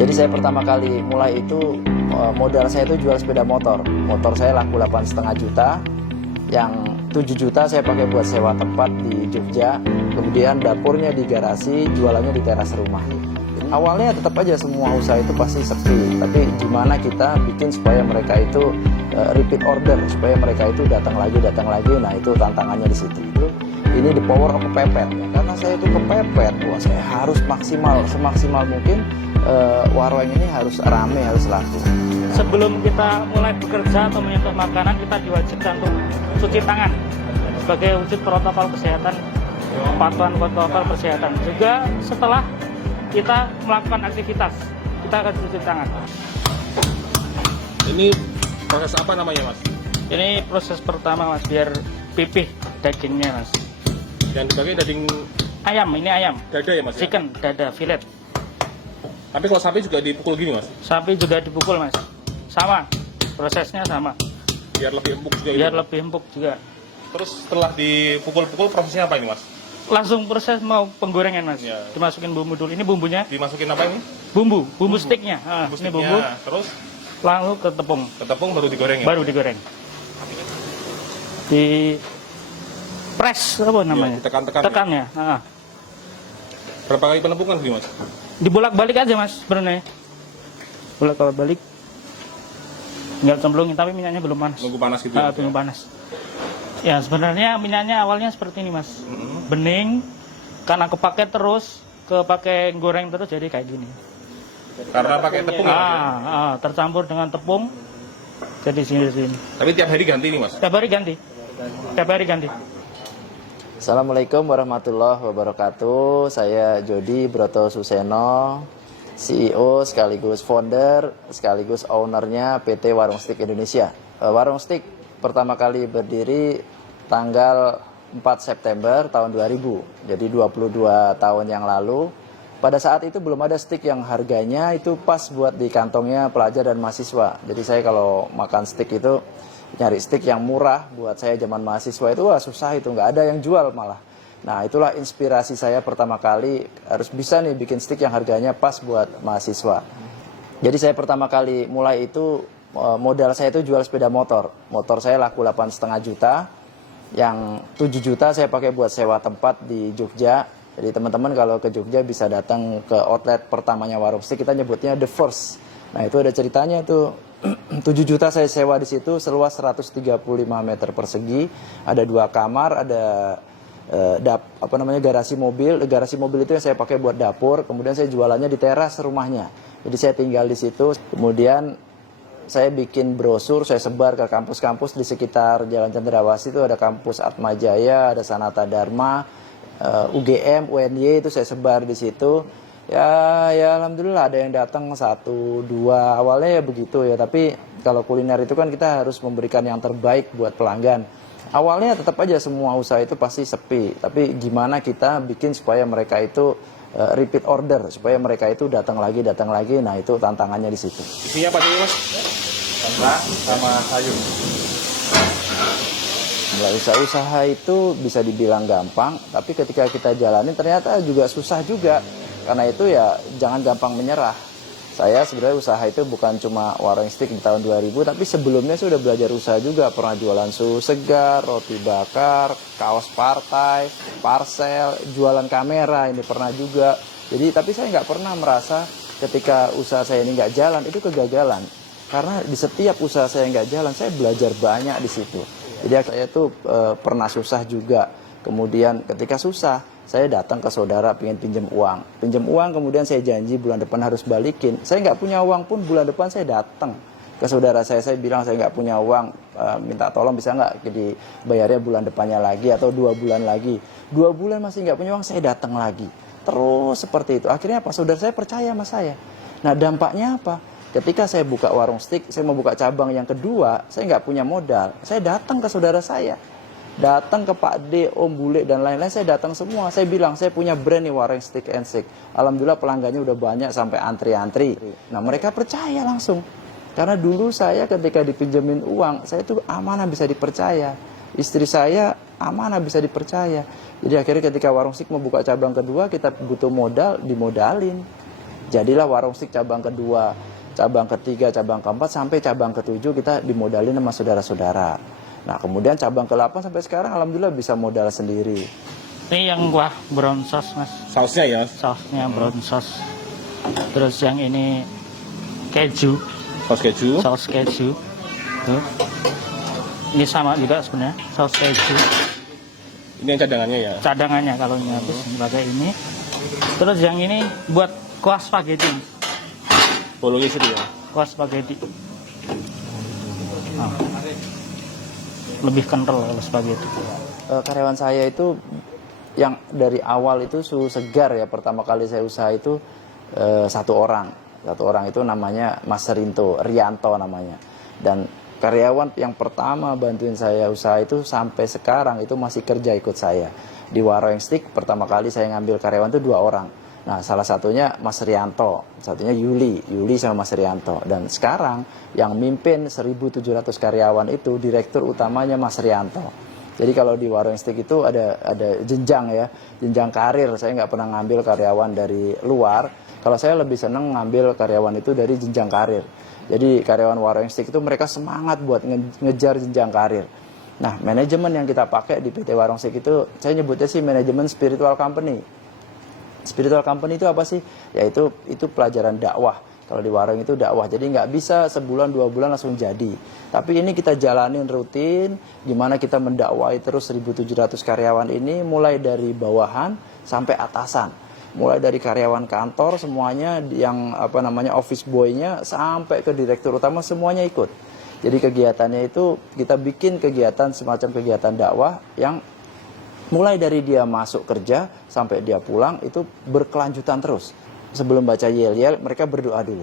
Jadi saya pertama kali mulai itu modal saya itu jual sepeda motor. Motor saya laku 8,5 juta, yang 7 juta saya pakai buat sewa tempat di Jogja. Kemudian dapurnya di garasi, jualannya di teras rumah. Awalnya tetap aja semua usaha itu pasti sepi, tapi gimana kita bikin supaya mereka itu repeat order, supaya mereka itu datang lagi. Nah itu tantangannya di situ. Ini the power of kepepet. Karena saya itu kepepet, wah saya harus maksimal, semaksimal mungkin warung ini harus rame, harus laku. Sebelum kita mulai bekerja atau menyentuh makanan, kita diwajibkan untuk cuci tangan sebagai wujud protokol kesehatan, kepatuhan protokol kesehatan. Juga setelah kita melakukan aktivitas, kita akan cuci tangan. Ini proses apa namanya, Mas? Ini proses pertama, Mas, biar pipih dagingnya, Mas. Yang dipakai daging Ayam, ini ayam. dada ya, Mas? Ya? Chicken, dada, filet. Tapi kalau sapi juga dipukul gini, Mas? Sapi juga dipukul, Mas. Sama, prosesnya sama. Biar lebih empuk juga. Biar gitu. lebih empuk juga. Terus setelah dipukul-pukul prosesnya apa ini, Mas? Langsung proses mau penggorengan, Mas. Ya. Dimasukin bumbu dulu. Ini bumbunya. Dimasukin apa ini? Bumbu sticknya. Bumbu Ini sticknya. bumbu. Terus Lalu ke tepung. ke tepung baru digoreng ya? Baru digoreng. Di press apa namanya? ditekan-tekan. Tekannya. Berapa kali penumpukan gini, Mas? Dibolak-balik aja, Mas, sebenarnya. Bolak-balik. Tinggal cemplungin, tapi minyaknya belum panas. Nunggu panas gitu. Ya? Belum panas. Ya, sebenarnya minyaknya awalnya seperti ini, Mas. Bening, karena kepake terus, kepake goreng terus jadi kayak gini. Karena pakai tepung ya, Mas? Ya? Tercampur dengan tepung. Jadi sini. Tapi tiap hari ganti nih, Mas? Tiap hari ganti. Assalamualaikum warahmatullahi wabarakatuh. Saya Jody Broto Suseno, CEO sekaligus founder sekaligus ownernya PT Warung Steak Indonesia. Warung Steak pertama kali berdiri tanggal 4 September tahun 2000. Jadi 22 tahun yang lalu. Pada saat itu belum ada steak yang harganya itu pas buat di kantongnya pelajar dan mahasiswa. Jadi saya kalau makan steak itu nyari steak yang murah buat saya zaman mahasiswa itu wah susah, itu nggak ada yang jual malah. Nah itulah inspirasi saya pertama kali harus bisa nih bikin steak yang harganya pas buat mahasiswa. Jadi saya pertama kali mulai itu modal saya itu jual sepeda motor. Motor saya laku 8,5 juta, yang 7 juta saya pakai buat sewa tempat di Jogja. Jadi teman-teman kalau ke Jogja bisa datang ke outlet pertamanya Warung Steak, kita nyebutnya The First. Nah itu ada ceritanya tuh. 7 juta saya sewa di situ, seluas 135 meter persegi, ada 2 kamar, ada garasi mobil. Garasi mobil itu yang saya pakai buat dapur. Kemudian saya jualannya di teras rumahnya. Jadi saya tinggal di situ. Kemudian saya bikin brosur, saya sebar ke kampus-kampus di sekitar Jalan Cendrawasih. Itu ada kampus Atmajaya, ada Sanata Dharma, UGM, UNY, itu saya sebar di situ. Ya alhamdulillah ada yang datang 1, 2, awalnya ya begitu ya. Tapi kalau kuliner itu kan kita harus memberikan yang terbaik buat pelanggan. Awalnya tetap aja semua usaha itu pasti sepi, tapi gimana kita bikin supaya mereka itu repeat order, supaya mereka itu datang lagi. Nah itu tantangannya di situ. Isinya apa sih, Mas? Sama sayur. Usaha itu bisa dibilang gampang, tapi ketika kita jalanin ternyata juga susah juga. Karena itu ya jangan gampang menyerah. Saya sebenarnya usaha itu bukan cuma warung steak di tahun 2000, tapi sebelumnya saya sudah belajar usaha juga. Pernah jualan susu segar, roti bakar, kaos partai, parcel, jualan kamera, ini pernah juga. Jadi tapi saya nggak pernah merasa ketika usaha saya ini nggak jalan, itu kegagalan. Karena di setiap usaha saya nggak jalan, saya belajar banyak di situ. Jadi saya tuh pernah susah juga. Kemudian ketika susah, saya datang ke saudara pengen pinjam uang, kemudian saya janji bulan depan harus balikin. Saya nggak punya uang pun bulan depan saya datang ke saudara saya bilang saya nggak punya uang, minta tolong bisa nggak dibayarnya bulan depannya lagi atau 2 bulan lagi. 2 bulan masih nggak punya uang, saya datang lagi. Terus seperti itu. Akhirnya apa? Saudara saya percaya sama saya. Nah dampaknya apa? Ketika saya buka warung steak, saya mau buka cabang yang kedua, saya nggak punya modal. Saya datang ke saudara saya. Datang ke Pak D, Om Bule, dan lain-lain, saya datang semua. Saya bilang, saya punya brand nih Warung Steak and Shake. Alhamdulillah pelanggannya udah banyak sampai antri-antri. Nah mereka percaya langsung. Karena dulu saya ketika dipinjemin uang, saya tuh amanah bisa dipercaya. Istri saya amanah bisa dipercaya. Jadi akhirnya ketika Warung Steak mau buka cabang kedua, kita butuh modal, dimodalin. Jadilah Warung Steak cabang kedua, cabang ketiga, cabang keempat, sampai cabang ketujuh kita dimodalin sama saudara-saudara. Nah kemudian cabang ke-8 sampai sekarang alhamdulillah bisa modal sendiri. Ini yang kuah brown sauce mas, Sausnya ya. sausnya brown sauce. Terus yang ini keju, Saus keju. saus keju. Tuh. Ini sama juga sebenarnya, saus keju. Ini yang cadangannya ya. Cadangannya kalau ini habis pakai ini. Terus yang ini buat kuah spaghetti. Bolognese itu ya. Kuah spaghetti. Nah. Lebih kental kalau spaghetti. Karyawan saya itu yang dari awal itu suhu segar ya, pertama kali saya usaha itu satu orang itu namanya Mas Rianto namanya, dan karyawan yang pertama bantuin saya usaha itu sampai sekarang itu masih kerja ikut saya di Warung Steak. Pertama kali saya ngambil karyawan itu 2 orang. Nah salah satunya Mas Rianto, satunya Yuli sama Mas Rianto, dan sekarang yang mimpin 1.700 karyawan itu direktur utamanya Mas Rianto. Jadi kalau di Warung Steak itu ada jenjang ya, jenjang karir. Saya nggak pernah ngambil karyawan dari luar. Kalau saya lebih senang ngambil karyawan itu dari jenjang karir. Jadi karyawan Warung Steak itu mereka semangat buat ngejar jenjang karir. Nah, manajemen yang kita pakai di PT Warung Steak itu, saya nyebutnya sih manajemen spiritual company. Spiritual company itu apa sih? Yaitu itu pelajaran dakwah. Kalau di warung itu dakwah, jadi nggak bisa sebulan 2 bulan langsung jadi. Tapi ini kita jalanin rutin, gimana kita mendakwai terus 1.700 karyawan ini, mulai dari bawahan sampai atasan. Mulai dari karyawan kantor semuanya, yang office boy-nya sampai ke direktur utama semuanya ikut. Jadi kegiatannya itu kita bikin kegiatan semacam kegiatan dakwah yang mulai dari dia masuk kerja sampai dia pulang itu berkelanjutan terus. Sebelum baca yel-yel, mereka berdoa dulu.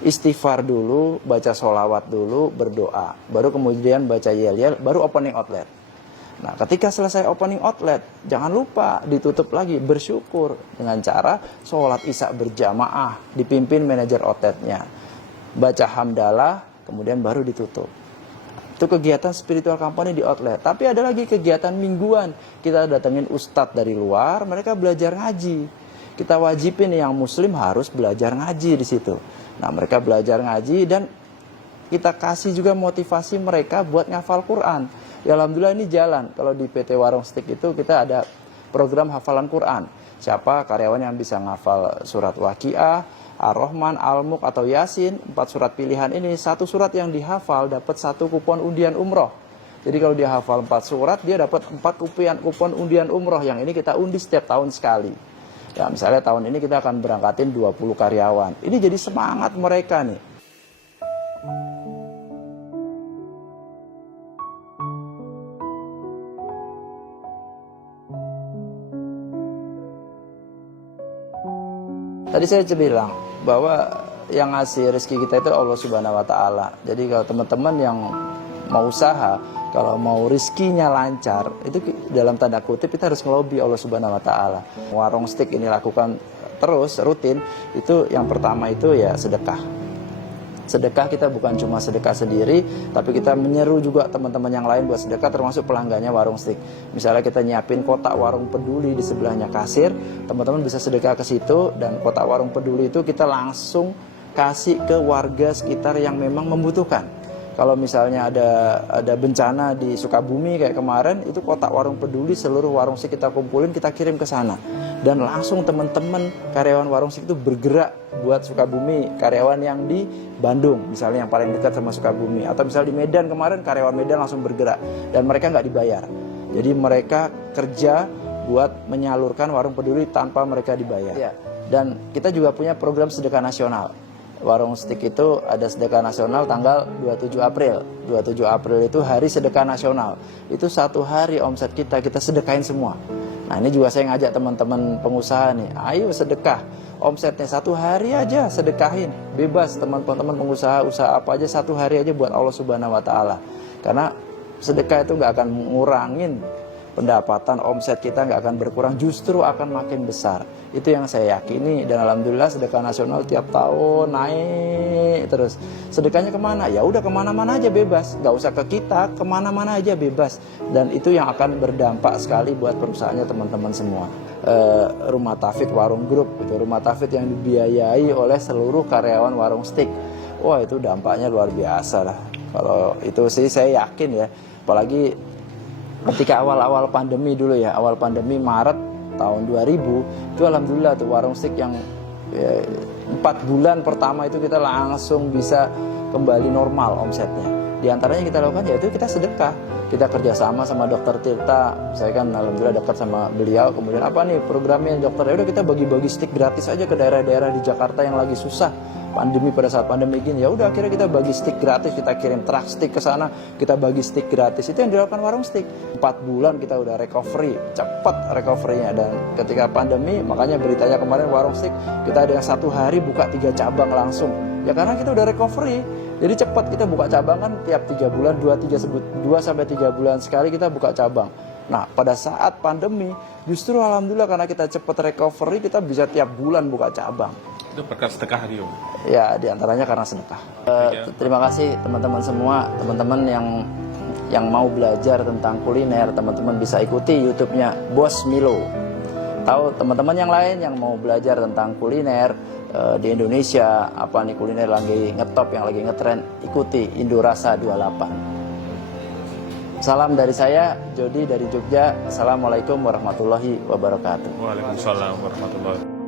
Istighfar dulu, baca sholawat dulu, berdoa. Baru kemudian baca yel-yel, baru opening outlet. Nah, ketika selesai opening outlet, jangan lupa ditutup lagi, bersyukur dengan cara sholat isya berjamaah, dipimpin manajer outletnya. Baca hamdalah, kemudian baru ditutup. Itu kegiatan spiritual company di outlet. Tapi ada lagi kegiatan mingguan. Kita datengin ustadz dari luar, mereka belajar ngaji. Kita wajibin yang muslim harus belajar ngaji di situ. Nah, mereka belajar ngaji dan kita kasih juga motivasi mereka buat ngafal Quran. Ya alhamdulillah ini jalan. Kalau di PT Warung Steak itu kita ada program hafalan Quran. Siapa karyawan yang bisa ngafal surat Waqiah, Ar-Rahman, Al-Mulk atau Yasin, 4 surat pilihan ini, 1 surat yang dihafal dapat 1 kupon undian umroh. Jadi kalau dia hafal 4 surat, dia dapat 4 kupon undian umroh. Yang ini kita undi setiap tahun sekali. Ya, misalnya tahun ini kita akan berangkatin 20 karyawan. Ini jadi semangat mereka nih. Tadi saya bilang bahwa yang ngasih rezeki kita itu Allah Subhanahu wa Ta'ala. Jadi kalau teman-teman yang mau usaha, kalau mau rizkinya lancar, itu dalam tanda kutip kita harus ngelobi Allah Subhanahu wa Ta'ala. Warung Steak ini lakukan terus rutin, itu yang pertama itu ya sedekah. Sedekah kita bukan cuma sedekah sendiri, tapi kita menyeru juga teman-teman yang lain buat sedekah, termasuk pelanggannya Warung Steak. Misalnya kita nyiapin kotak warung peduli di sebelahnya kasir, teman-teman bisa sedekah ke situ, dan kotak warung peduli itu kita langsung kasih ke warga sekitar yang memang membutuhkan. Kalau misalnya ada bencana di Sukabumi kayak kemarin, itu kotak warung peduli seluruh Warung Steak kita kumpulin, kita kirim ke sana. Dan langsung teman-teman karyawan Warung Steak itu bergerak buat Sukabumi, karyawan yang di Bandung misalnya yang paling dekat sama Sukabumi, atau misalnya di Medan kemarin karyawan Medan langsung bergerak dan mereka nggak dibayar. Jadi mereka kerja buat menyalurkan warung peduli tanpa mereka dibayar. Ya. Dan kita juga punya program sedekah nasional. Warung Steak itu ada sedekah nasional tanggal 27 April. 27 April itu hari sedekah nasional. Itu 1 hari omset kita sedekahin semua. Nah ini juga saya ngajak teman-teman pengusaha nih, ayo sedekah. Omsetnya 1 hari aja sedekahin. Bebas teman-teman pengusaha, usaha apa aja 1 hari aja buat Allah Subhanahu wa Ta'ala. Karena sedekah itu gak akan ngurangin pendapatan omset kita nggak akan berkurang, justru akan makin besar. Itu yang saya yakini, dan alhamdulillah sedekah nasional tiap tahun naik terus. Sedekahnya kemana? Ya udah kemana-mana aja bebas, nggak usah ke kita, kemana-mana aja bebas. Dan itu yang akan berdampak sekali buat perusahaannya teman-teman semua. Rumah Tafid Warung Group, itu Rumah Tafid yang dibiayai oleh seluruh karyawan Warung Steak. Wah, itu dampaknya luar biasa lah. Kalau itu sih saya yakin ya, apalagi ketika awal-awal pandemi dulu ya, awal pandemi Maret tahun 2000, itu alhamdulillah tuh Warung Steak yang 4 bulan pertama itu kita langsung bisa kembali normal omsetnya. Di antaranya kita lakukan yaitu kita sedekah. Kita kerjasama sama Dokter Tirta, saya kan alhamdulillah dekat sama beliau. Kemudian apa nih programnya dokter? Ya udah kita bagi-bagi stick gratis aja ke daerah-daerah di Jakarta yang lagi susah pandemi. Pada saat pandemi gini, ya udah akhirnya kita bagi stick gratis, kita kirim truk stick ke sana, kita bagi stick gratis. Itu yang dilakukan Warung Steak. 4 bulan kita udah recovery, cepat recovery-nya. Dan ketika pandemi, makanya beritanya kemarin Warung Steak kita ada yang 1 hari buka 3 cabang langsung. Ya karena kita udah recovery. Jadi cepat kita buka cabang kan tiap 3 bulan, 2-3 bulan sekali kita buka cabang. Nah, pada saat pandemi, justru alhamdulillah karena kita cepat recovery, kita bisa tiap bulan buka cabang. Itu berkat sedekah Rio. Ya, diantaranya karena sedekah. Terima kasih teman-teman semua, teman-teman yang mau belajar tentang kuliner, teman-teman bisa ikuti YouTube-nya Bos Milo. Tahu teman-teman yang lain yang mau belajar tentang kuliner di Indonesia, apa nih kuliner lagi ngetop, yang lagi ngetren, ikuti Indorasa 28. Salam dari saya, Jody dari Jogja. Assalamualaikum warahmatullahi wabarakatuh. Waalaikumsalam warahmatullahi wabarakatuh.